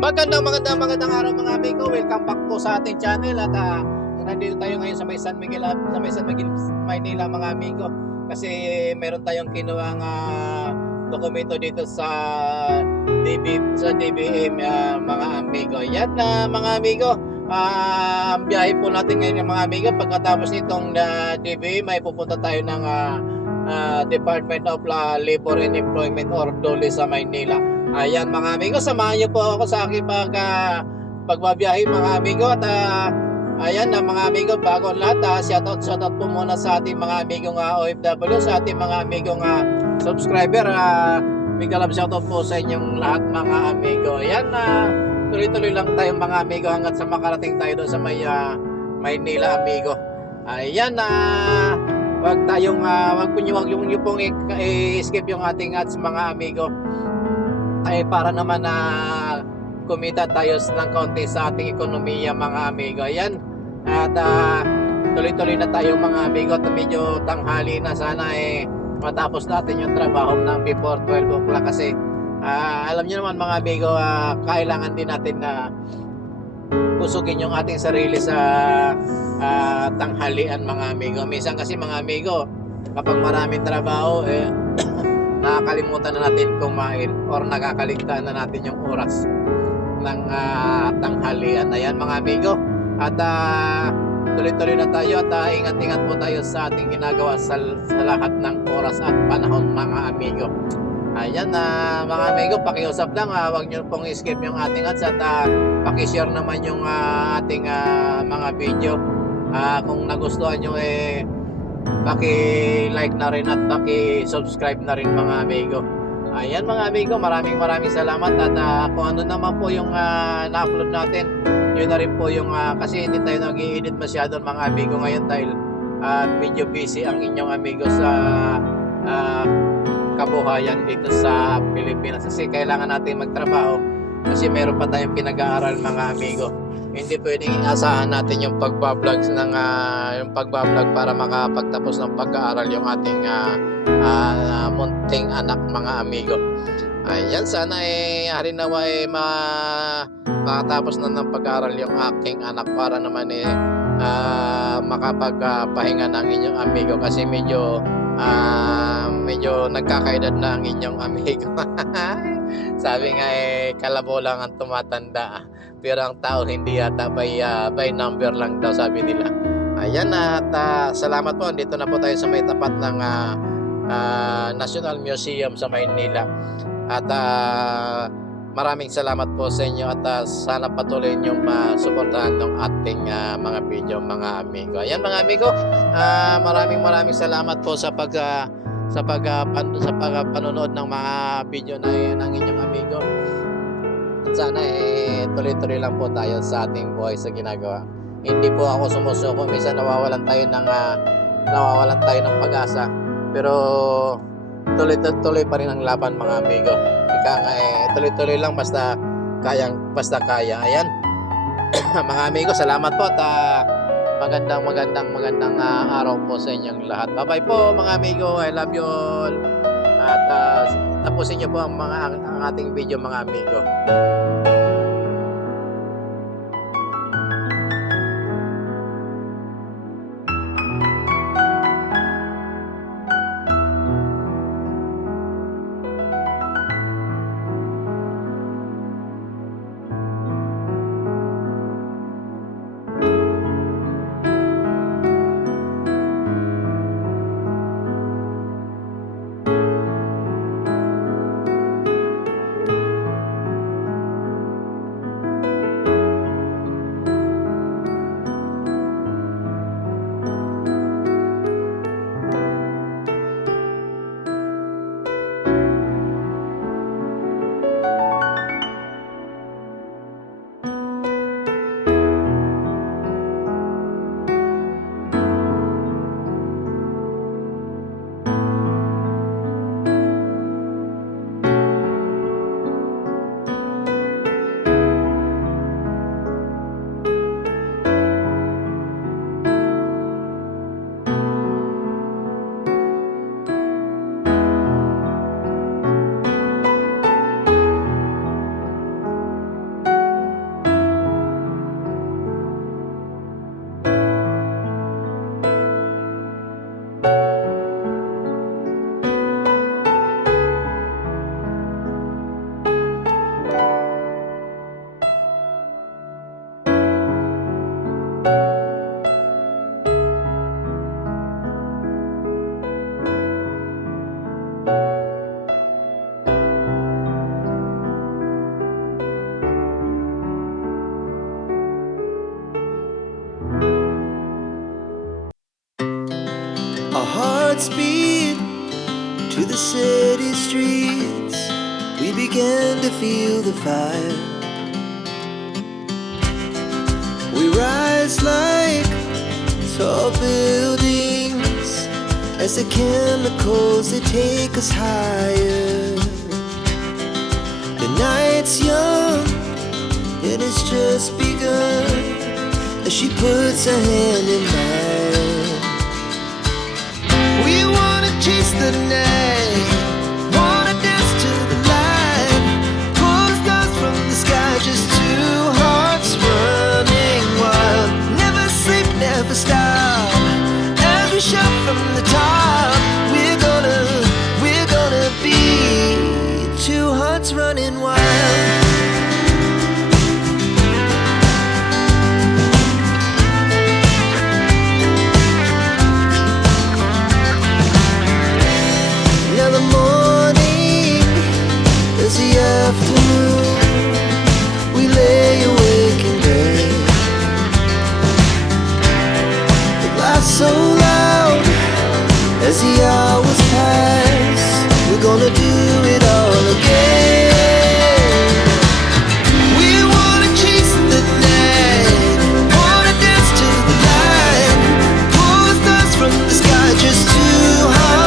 Magandang araw mga amigo. Welcome back po sa ating channel at nandito tayo ngayon sa may San Miguel, Maynila mga amigo. Kasi meron tayong kinuhang dokumento dito sa DBM mga amigo. Yan mga amigo. Ang biyahe po natin ngayon mga amigo, pagkatapos nitong DBM ay pupunta tayo ng Department of Labor and Employment or DOLE sa Maynila. Ayan mga amigo, samahan niyo po ako sa aking pagbabiyahe mga amigo. At ayan mga amigo, bago ang lahat, shoutout po muna sa ating mga amigong OFW, sa ating mga amigong subscriber. Mega love shoutout po sa inyong lahat mga amigo. Ayan, tuloy-tuloy lang tayo mga amigo hanggat sa makarating tayo doon sa Maynila amigo. Ayan, wag niyo pong i-skip yung ating ads mga amigo, ay para naman kumita tayo ng konti sa ating ekonomiya mga amigo. Ayan, at tuloy-tuloy na tayo mga amigo at medyo tanghali na. Sana matapos natin yung trabaho ng before 12 o'clock kasi alam niyo naman mga amigo, kailangan din natin na busugin yung ating sarili sa tanghalian mga amigo. Minsan kasi mga amigo, kapag maraming trabaho nakakalimutan na natin kumain or nakakaligtaan na natin yung oras ng tanghalian. Ayan mga amigo, at tuloy-tuloy na tayo at ingat-ingat po tayo sa ating ginagawa sa lahat ng oras at panahon mga amigo. Ayan mga amigo, pakiusap lang, huwag nyo pong skip yung ating ads at pakishare naman yung ating mga video. Kung nagustuhan nyo paki-like na rin at paki-subscribe na rin mga amigo. Ayan mga amigo, maraming salamat. At kung ano naman po yung na-upload natin, yun na rin po yung kasi hindi tayo nag-i-edit masyado mga amigo ngayon dahil medyo busy ang inyong amigo sa kabuhayan dito sa Pilipinas, kasi kailangan natin magtrabaho kasi meron pa tayong pinag-aaral mga amigo. Hindi pwedeng iasahan natin yung pagbablog para makapagtapos ng pag-aaral yung ating munting anak mga amigo. Ayan, sana harinawa makatapos na ng pag-aaral yung aking anak para naman makapagpahinga ng inyong amigo kasi medyo nagkakaedad na ang inyong amigo. Sabi nga kalabo lang ang tumatanda, pero ang tao hindi yata, by number lang daw sabi nila. Ayan, at salamat po. Dito na po tayo sa may tapat ng National Museum sa Maynila. At maraming salamat po sa inyo at sana patuloy nyo masuportahan ng ating mga video mga amigo. Ayan mga amigo, maraming salamat po sa panonood ng mga video ng inyong amigo. At sana tuloy-tuloy lang po tayo sa ating buhay sa ginagawa. Hindi po ako sumusuko, minsan nawawalan tayo ng pag-asa, pero tuloy pa rin ang laban mga amigo. Ika nga tuloy-tuloy lang basta kaya. Ayan mga amigo, salamat po at magandang araw po sa inyong lahat. Bye po mga amigo, I love you all. At tapusin niyo po ang ating video mga amigo. speed to the city streets. We began to feel the fire. We rise like tall buildings as the chemicals, they take us higher. The night's young and it's just begun as she puts her hand in mine. We wanna chase the night.